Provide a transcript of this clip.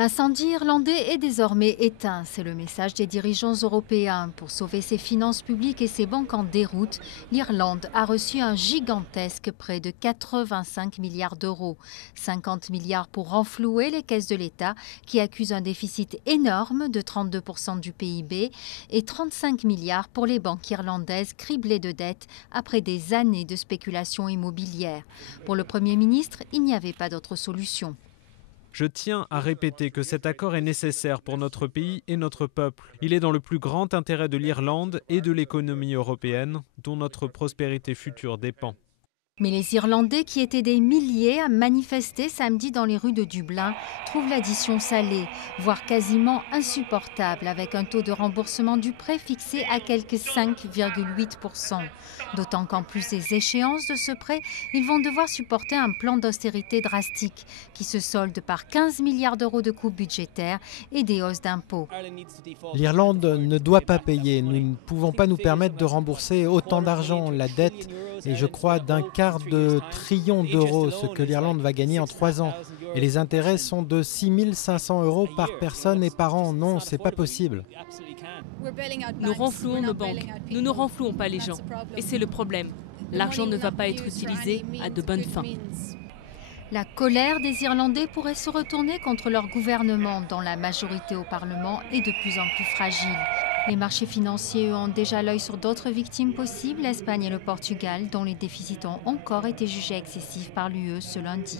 L'incendie irlandais est désormais éteint, c'est le message des dirigeants européens. Pour sauver ses finances publiques et ses banques en déroute, l'Irlande a reçu un gigantesque prêt de 85 milliards d'euros. 50 milliards pour renflouer les caisses de l'État, qui accusent un déficit énorme de 32% du PIB, et 35 milliards pour les banques irlandaises criblées de dettes après des années de spéculation immobilière. Pour le Premier ministre, il n'y avait pas d'autre solution. Je tiens à répéter que cet accord est nécessaire pour notre pays et notre peuple. Il est dans le plus grand intérêt de l'Irlande et de l'économie européenne, dont notre prospérité future dépend. Mais les Irlandais, qui étaient des milliers à manifester samedi dans les rues de Dublin, trouvent l'addition salée, voire quasiment insupportable, avec un taux de remboursement du prêt fixé à quelque 5,8%. D'autant qu'en plus des échéances de ce prêt, ils vont devoir supporter un plan d'austérité drastique qui se solde par 15 milliards d'euros de coupes budgétaires et des hausses d'impôts. L'Irlande ne doit pas payer. Nous ne pouvons pas nous permettre de rembourser autant d'argent. La dette est, je crois, d'1/4 de trillion d'euros, ce que l'Irlande va gagner en 3 ans. Et les intérêts sont de 6 500 euros par personne et par an. Non, c'est pas possible. Nous renflouons nos banques. Nous ne renflouons pas les gens. Et c'est le problème. L'argent ne va pas être utilisé à de bonnes fins. La colère des Irlandais pourrait se retourner contre leur gouvernement, dont la majorité au Parlement est de plus en plus fragile. Les marchés financiers ont déjà l'œil sur d'autres victimes possibles, l'Espagne et le Portugal, dont les déficits ont encore été jugés excessifs par l'UE ce lundi.